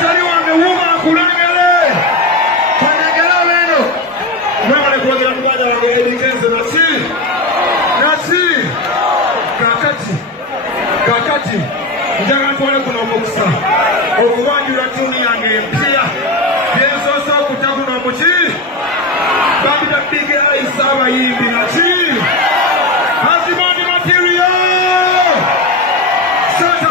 Watali wameuga kulangele. Wanagala leno. Mwana kuwagira mbaja wange edikenze nasi. Kakati. Njaga ntwale kuno omukisa. Okubanjula tuni yange empya. Yensoso okutakuna omuki. Babida big eyes abayimbi naki. Hazimani material. Shut up.